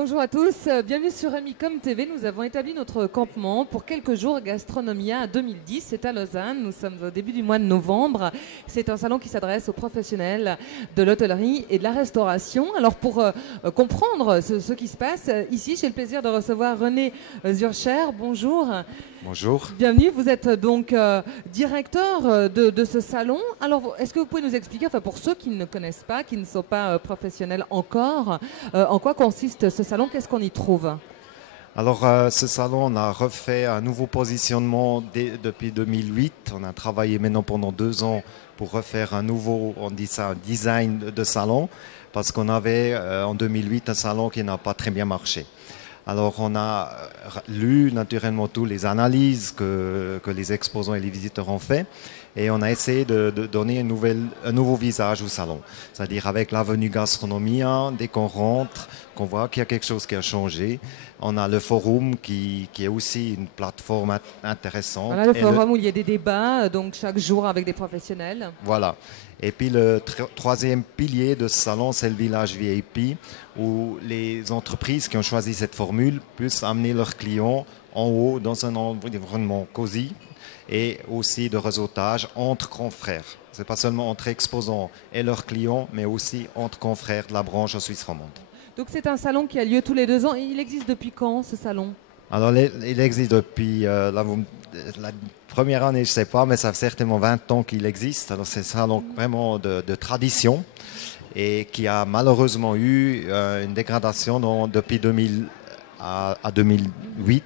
Bonjour à tous, bienvenue sur Amicom TV. Nous avons établi notre campement pour quelques jours Gastronomia 2010. C'est à Lausanne, nous sommes au début du mois de novembre. C'est un salon qui s'adresse aux professionnels de l'hôtellerie et de la restauration. Alors pour comprendre ce qui se passe, ici j'ai le plaisir de recevoir René Zurcher. Bonjour. Bonjour. Bienvenue, vous êtes donc directeur de ce salon. Alors, est-ce que vous pouvez nous expliquer, enfin pour ceux qui ne connaissent pas, qui ne sont pas professionnels encore, en quoi consiste ce salon, qu'est-ce qu'on y trouve? Alors, ce salon, on a refait un nouveau positionnement depuis 2008. On a travaillé maintenant pendant 2 ans pour refaire un nouveau, on dit ça, un design de salon, parce qu'on avait en 2008 un salon qui n'a pas très bien marché. Alors, on a lu naturellement toutes les analyses que les exposants et les visiteurs ont fait et on a essayé de donner un nouveau visage au salon. C'est-à-dire avec l'avenue Gastronomia, dès qu'on rentre, qu'on voit qu'il y a quelque chose qui a changé. On a le forum qui est aussi une plateforme intéressante. Voilà, le forum où il y a des débats, donc chaque jour avec des professionnels. Voilà. Et puis le troisième pilier de ce salon, c'est le village VIP, où les entreprises qui ont choisi cette formule puissent amener leurs clients en haut dans un environnement cosy et aussi de réseautage entre confrères. Ce n'est pas seulement entre exposants et leurs clients, mais aussi entre confrères de la branche suisse romande. Donc c'est un salon qui a lieu tous les 2 ans. Et il existe depuis quand, ce salon? Alors, il existe depuis la première année, je ne sais pas, mais ça fait certainement 20 ans qu'il existe. Alors, c'est un salon vraiment de tradition et qui a malheureusement eu une dégradation depuis 2000 à 2008.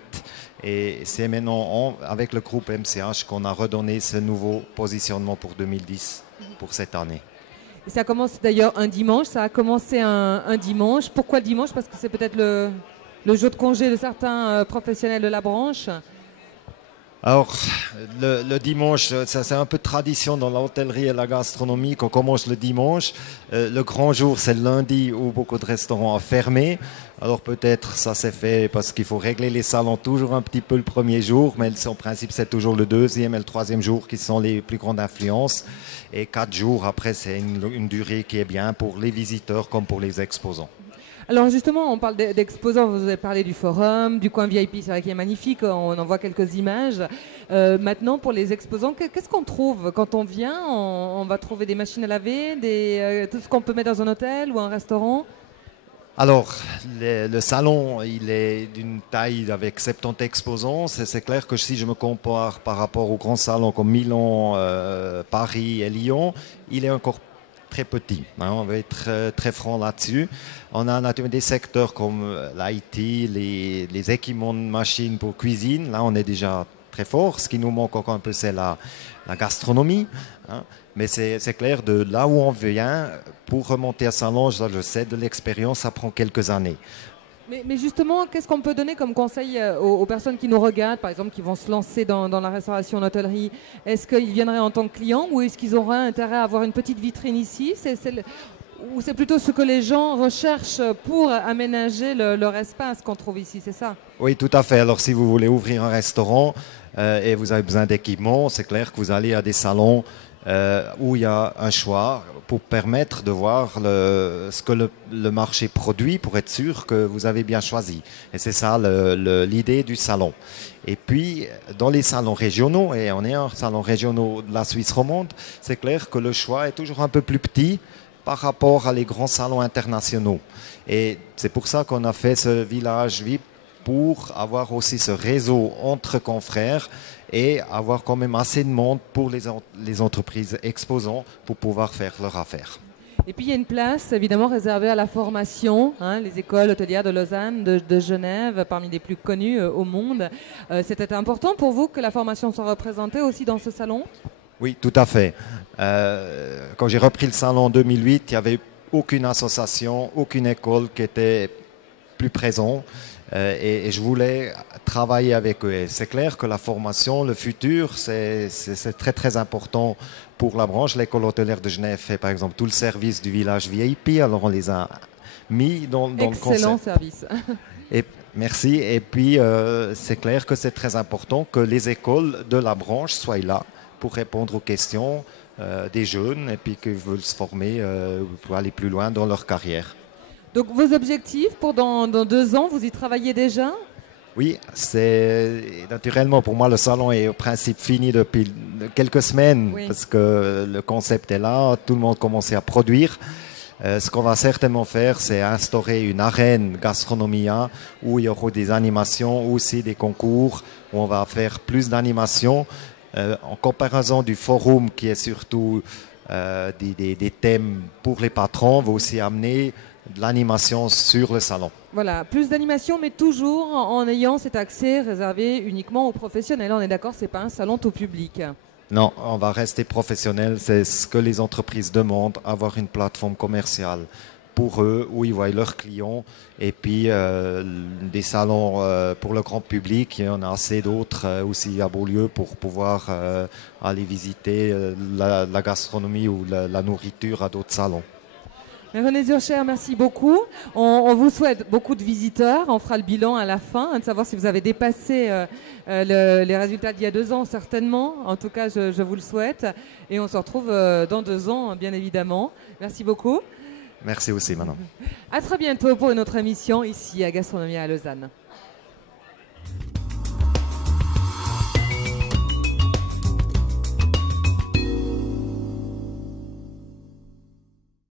Et c'est maintenant avec le groupe MCH qu'on a redonné ce nouveau positionnement pour 2010, pour cette année. Et ça commence d'ailleurs un dimanche. Ça a commencé un dimanche. Pourquoi le dimanche? Parce que c'est peut-être le jour de congé de certains professionnels de la branche. Alors, le dimanche, ça c'est un peu de tradition dans l'hôtellerie et la gastronomie qu'on commence le dimanche. Le grand jour, c'est le lundi où beaucoup de restaurants ont fermé. Alors peut-être ça s'est fait parce qu'il faut régler les salons toujours un petit peu le premier jour, mais en principe c'est toujours le deuxième et le troisième jour qui sont les plus grandes influences. Et 4 jours après, c'est une durée qui est bien pour les visiteurs comme pour les exposants. Alors justement, on parle d'exposants, vous avez parlé du forum, du coin VIP, c'est vrai qu'il est magnifique, on en voit quelques images. Maintenant, pour les exposants, qu'est-ce qu'on trouve quand on vient? On va trouver des machines à laver, tout ce qu'on peut mettre dans un hôtel ou un restaurant? Alors, le salon, il est d'une taille avec 70 exposants. C'est clair que si je me compare par rapport aux grands salons comme Milan, Paris et Lyon, il est encore très petit. On va être très franc là-dessus. On a naturellement des secteurs comme l'IT, les équipements de machines pour cuisine. Là, on est déjà très fort. Ce qui nous manque encore un peu, c'est la gastronomie. Mais c'est clair, de là où on vient, pour remonter à salon, je sais de l'expérience, ça prend quelques années. Mais justement, qu'est-ce qu'on peut donner comme conseil aux personnes qui nous regardent, par exemple, qui vont se lancer dans la restauration, l'hôtellerie? Est-ce qu'ils viendraient en tant que clients ou est-ce qu'ils auraient intérêt à avoir une petite vitrine ici? Ou c'est plutôt ce que les gens recherchent pour aménager leur espace qu'on trouve ici, c'est ça? Oui, tout à fait. Alors, si vous voulez ouvrir un restaurant et vous avez besoin d'équipements, c'est clair que vous allez à des salons où il y a un choix pour permettre de voir ce que le marché produit pour être sûr que vous avez bien choisi. Et c'est ça l'idée du salon. Et puis, dans les salons régionaux, et on est un salon régional de la Suisse romande, c'est clair que le choix est toujours un peu plus petit par rapport à les grands salons internationaux. Et c'est pour ça qu'on a fait ce village VIP pour avoir aussi ce réseau entre confrères et avoir quand même assez de monde pour les entreprises exposants pour pouvoir faire leur affaire. Et puis il y a une place évidemment réservée à la formation, les écoles hôtelières de Lausanne, de Genève, parmi les plus connues au monde. C'était important pour vous que la formation soit représentée aussi dans ce salon? Oui, tout à fait. Quand j'ai repris le salon en 2008, il n'y avait aucune association, aucune école qui était plus présente. Et je voulais travailler avec eux. C'est clair que la formation, le futur, c'est très très important pour la branche. L'école hôtelière de Genève fait par exemple tout le service du village VIP, alors on les a mis dans le concept. Excellent service. Et, merci. Et puis c'est clair que c'est très important que les écoles de la branche soient là pour répondre aux questions des jeunes et puis qu'ils veulent se former pour aller plus loin dans leur carrière. Donc vos objectifs pour dans 2 ans, vous y travaillez déjà? Oui, c'est naturellement pour moi le salon est au principe fini depuis quelques semaines Oui. parce que le concept est là, tout le monde commence à produire. Ce qu'on va certainement faire, c'est instaurer une arène gastronomia où il y aura des animations, aussi des concours, où on va faire plus d'animations en comparaison du forum qui est surtout des thèmes pour les patrons, va aussi amener de l'animation sur le salon. Voilà, plus d'animation, mais toujours en ayant cet accès réservé uniquement aux professionnels. On est d'accord, c'est pas un salon tout public. Non, on va rester professionnel. C'est ce que les entreprises demandent, avoir une plateforme commerciale pour eux, où ils voient leurs clients. Et puis, des salons pour le grand public, il y en a assez d'autres aussi à Beaulieu pour pouvoir aller visiter la gastronomie ou la nourriture à d'autres salons. Mais René Zurcher, merci beaucoup. On vous souhaite beaucoup de visiteurs. On fera le bilan à la fin, de savoir si vous avez dépassé les résultats d'il y a 2 ans, certainement. En tout cas, je vous le souhaite. Et on se retrouve dans 2 ans, bien évidemment. Merci beaucoup. Merci aussi, madame. À très bientôt pour une autre émission ici à Gastronomia à Lausanne.